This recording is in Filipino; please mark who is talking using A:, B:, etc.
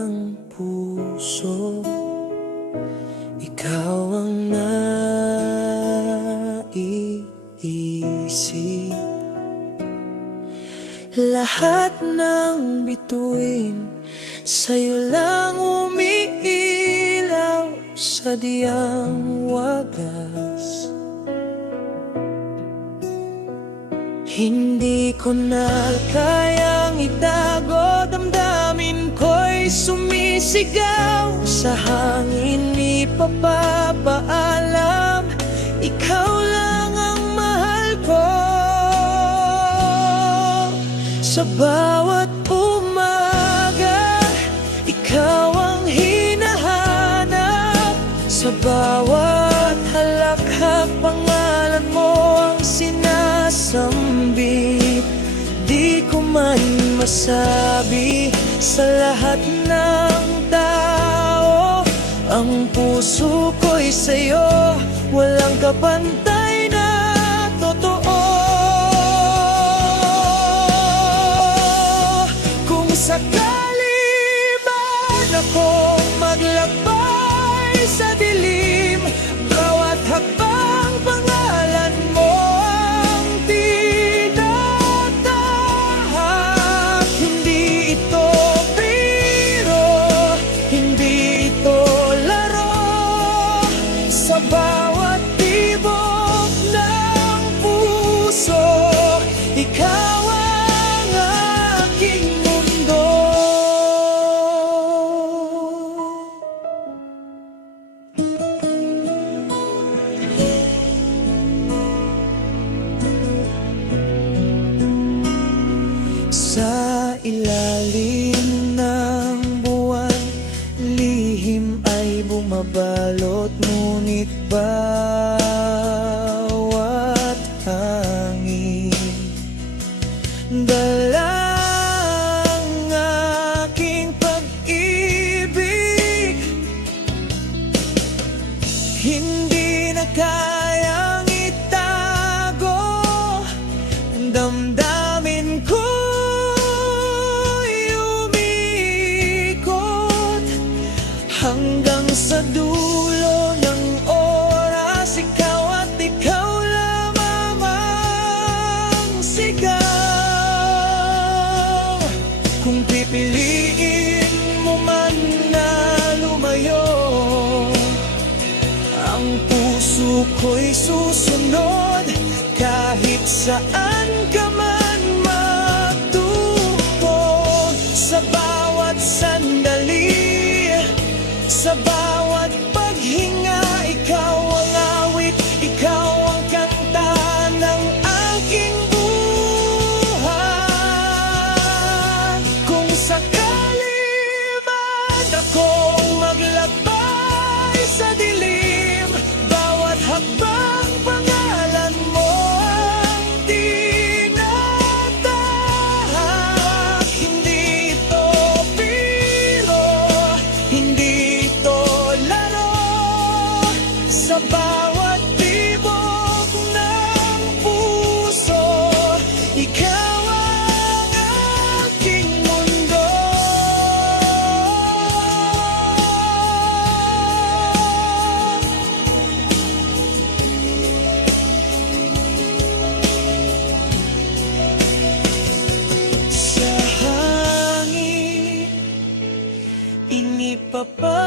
A: ng puso. Ikaw ang naiisip. Lahat ng bituin Sa'yo lang umiilaw Sa diyang wagas. Hindi ko na kayang itago sumisigaw Sa hangin ipapapaalam Ikaw lang ang mahal ko. Sa bawat umaga Ikaw ang hinahanap. Sa bawat halakhak Pangalan mo ang sinasambit. Di ko man masabi Sa lahat ng tao. Ang puso ko'y sa'yo Walang kapantay na totoo. Kung sakali man akong maglakbay sa ilalim ng buwan? Lihim ay bumabalot Ngunit bawat hangin Dalang aking pag-ibig. Hindi na kayang puso ko'y susunod kahit saan ka man magtungo sa bawat sandali, sa bawat paghinga, ikaw Bawat papá.